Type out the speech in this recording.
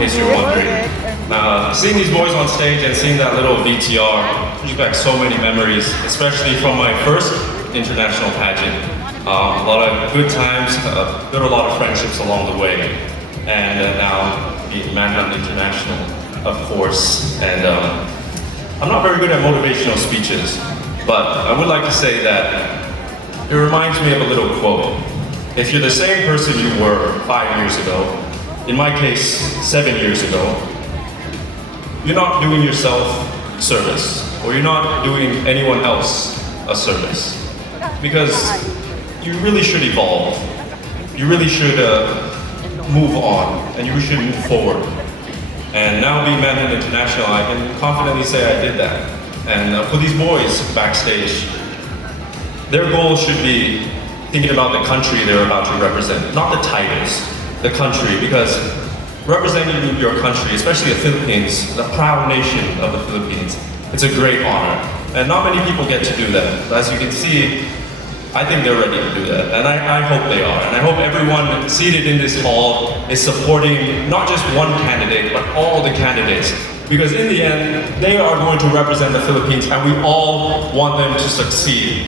case you're wondering. Seeing these boys on stage and seeing that little VTR brings back so many memories, especially from my first international pageant. A lot of good times, there were a lot of friendships along the way. And now being Manhunt International, of course. And I'm not very good at motivational speeches, but I would like to say that it reminds me of a little quote. If you're the same person you were 5 years ago, in my case, 7 years ago, you're not doing yourself service, or you're not doing anyone else a service. Because you really should evolve. You really should move on, and you should move forward. And now being Manhunt International, I can confidently say I did that. And for these boys backstage, their goal should be thinking about the country they're about to represent, not the titles, the country, because representing your country, especially the Philippines, the proud nation of the Philippines, it's a great honor. And not many people get to do that. As you can see, I think they're ready to do that, and I hope they are. And I hope everyone seated in this hall is supporting not just one candidate, but all the candidates. Because in the end, they are going to represent the Philippines, and we all want them to succeed.